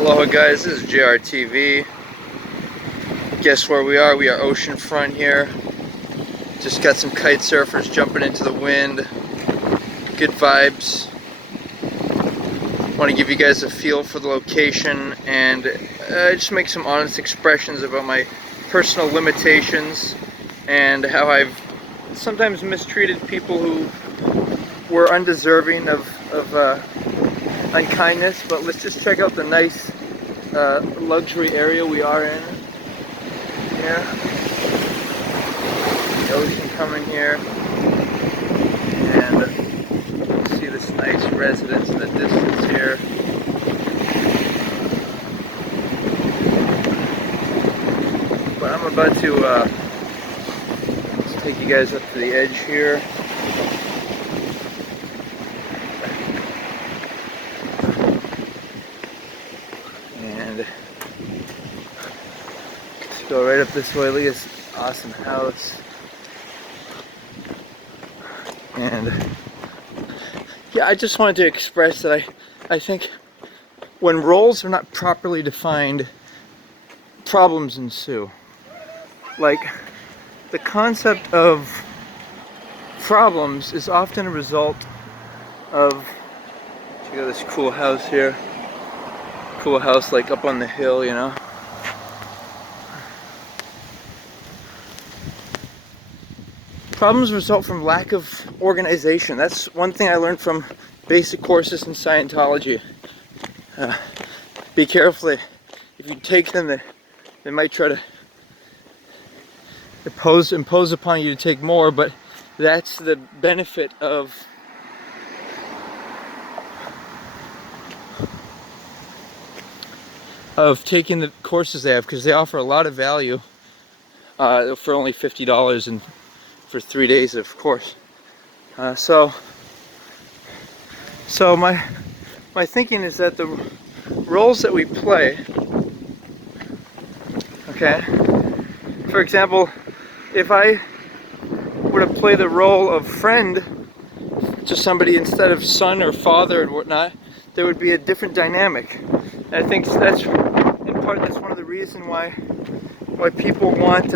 Aloha guys, this is JRTV. Guess where we are? We are oceanfront here. Just got some kite surfers jumping into the wind. Good vibes. Want to give you guys a feel for the location and just make some honest expressions about my personal limitations and how I've sometimes mistreated people who were undeserving of unkindness. But let's just check out the nice luxury area we are in here. The ocean coming here, and see this nice residence in the distance here. But I'm about to let's take you guys up to the edge here. And let's go right up this way. Look at this awesome house. And yeah, I just wanted to express that I think when roles are not properly defined, problems ensue. Like, the concept of problems is often a result of, check out this cool house here. Cool house like up on the hill, you know. Problems result from lack of organization. That's one thing I learned from basic courses in Scientology. Be careful, if you take them, they might try to impose upon you to take more, but that's the benefit of taking the courses they have, because they offer a lot of value for only $50 and for 3 days, of course. So my thinking is that the roles that we play, okay, for example, if I were to play the role of friend to somebody instead of son or father and whatnot, there would be a different dynamic. And I think that's in part that's one of the reasons why people want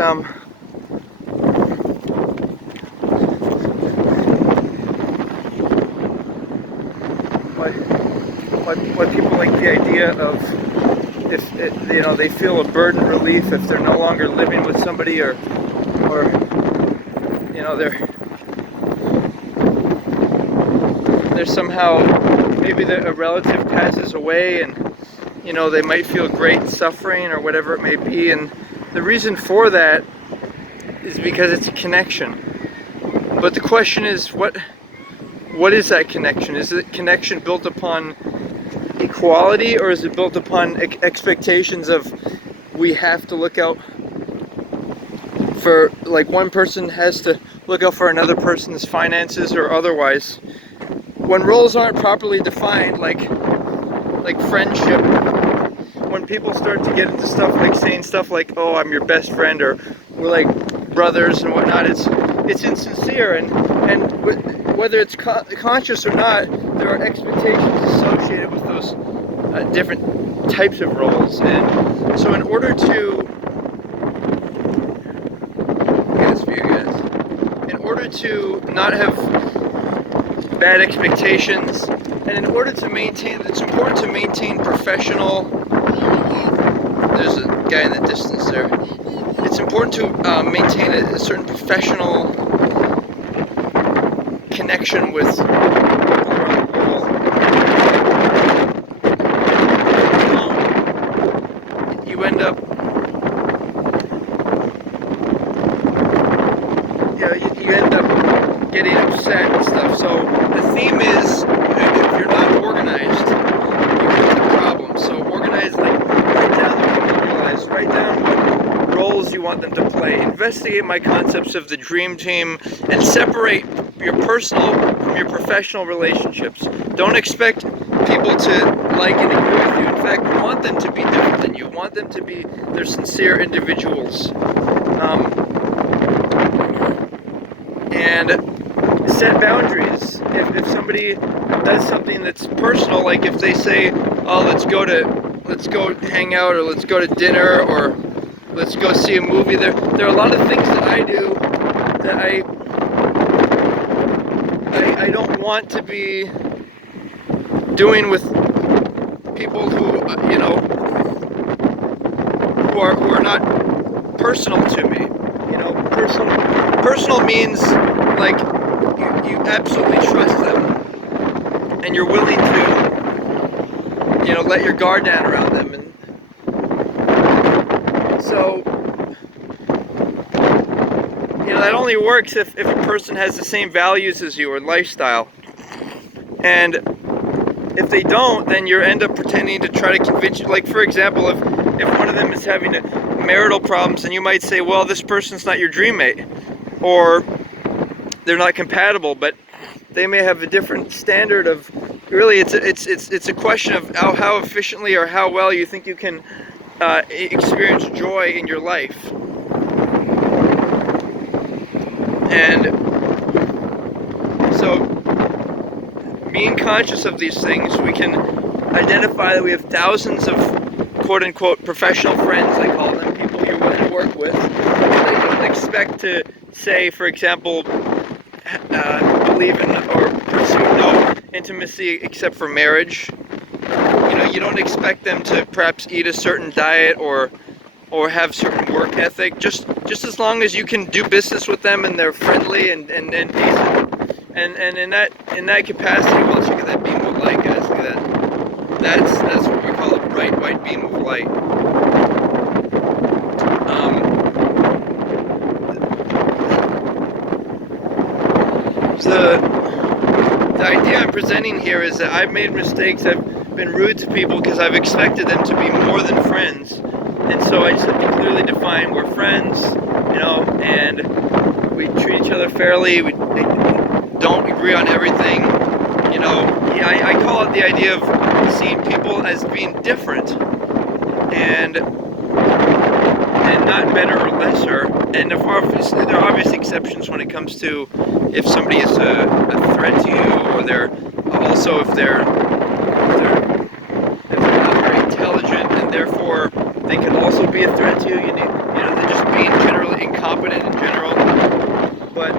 why people like the idea of, if you know, they feel a burden relief if they're no longer living with somebody, or you know, they're somehow, maybe a relative passes away and, you know, they might feel great suffering or whatever it may be, and the reason for that is because it's a connection. But the question is, what is that connection? Is it connection built upon equality, or is it built upon expectations of, we have to look out for, like, one person has to look out for another person's finances or otherwise? When roles aren't properly defined, like friendship, when people start to get into stuff like saying stuff like, oh, I'm your best friend, or we're like brothers and whatnot, it's insincere, and whether it's conscious or not, there are expectations associated with those different types of roles. And so in order to not have bad expectations, and in order to maintain, it's important to maintain professional, there's a guy in the distance there, it's important to maintain a certain professional connection with people around the world. You end up, you end up getting upset and stuff. So the theme is, if you're not organized, you get the problem. So organize, like, write down the people in your lives, write down what roles you want them to play. Investigate my concepts of the dream team, and separate your personal from your professional relationships. Don't expect people to like and agree with you. In fact, you want them to be different than you. Want them to be, they're sincere individuals. And set boundaries. If somebody does something that's personal, like if they say, oh, let's go to let's go hang out, or let's go to dinner, or let's go see a movie. There are a lot of things that I do that I don't want to be doing with people who who are not personal to me. Personal means like you absolutely trust them, and you're willing to let your guard down around them. And so that only works if a person has the same values as you or lifestyle. And if they don't, then you end up pretending to try to convince you. Like, for example, if one of them is having marital problems, then you might say, well, this person's not your dream mate, or they're not compatible, but they may have a different standard of, really, it's a question of how efficiently or how well you think you can experience joy in your life. And so, being conscious of these things, we can identify that we have thousands of quote-unquote professional friends, I call them, people you're willing to work with. They don't expect to say, for example, believe in or pursue no intimacy except for marriage. You don't expect them to perhaps eat a certain diet or have certain work ethic. Just as long as you can do business with them and they're friendly and decent. And in that capacity, well, let's look at that beam of light, guys. Look at that. That's what we call a bright white beam of light. The idea I'm presenting here is that I've made mistakes. I've been rude to people because I've expected them to be more than friends, and so I just have to clearly define we're friends, and we treat each other fairly. We don't agree on everything. I call it the idea of seeing people as being different and not better or lesser. And there are obvious exceptions when it comes to if somebody is a threat to you, or they're also if they're not very intelligent, and therefore they can also be a threat to you. They're just being generally incompetent in general. But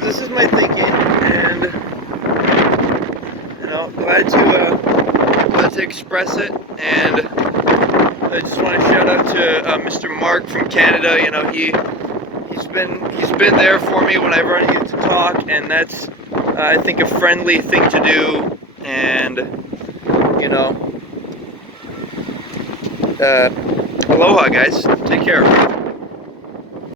this is my thinking, and glad to express it. And I just want to shout out to Mr. Mark from Canada. He's been there for me whenever I need to talk, and that's I think a friendly thing to do. And aloha, guys. Take care.